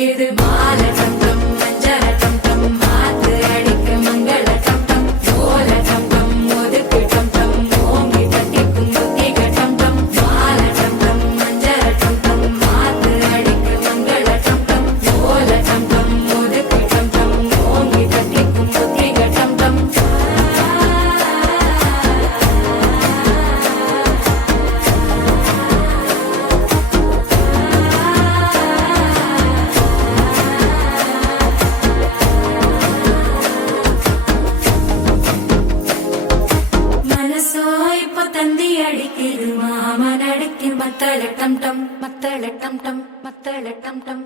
அடிக்குது மால டம் டம் மஞ்சள டம் டம் மாத்து அடிக்க மங்கள டம் டம் ஓல டம் டம் ஒதுக்கு டம் டம் ஓங்கி தட்டிக்கும் புத்திக டம் டம் மால டம் டம் மஞ்சள டம் டம் மாத்து அடிக்க மங்கள டம் டம் ஓல டம் டம் ஒதுக்கு டம் டம் ஓங்கி தட்டிக்கும் புத்திக டம் டம் மனசோ இப்போ தந்தி அடிக்குது மாமன் அடிக்கும் மத்தள டம் டம் மத்தள டம் டம் மத்தள டம் டம்